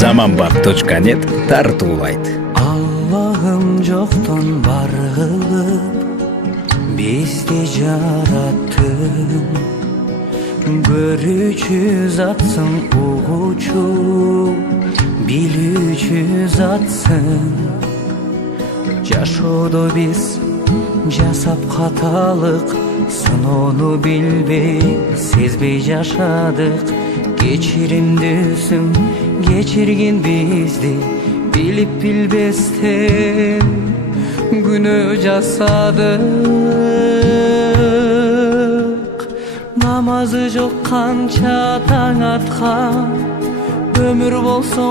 Zamanbak.net tартуулайт. Allah'ım жоқтан бар қылып бізді жараттың, көрүүчү затсың, угуучу билүүчү затсың. Жашоодо биз жасап каталык, сыноону билбей сезбей жашадык. Кечиримдүүсүң, кечиргин бизди билип билбестен күнөө жасадык. Намазы жок канча таң аткан, өмүр болсо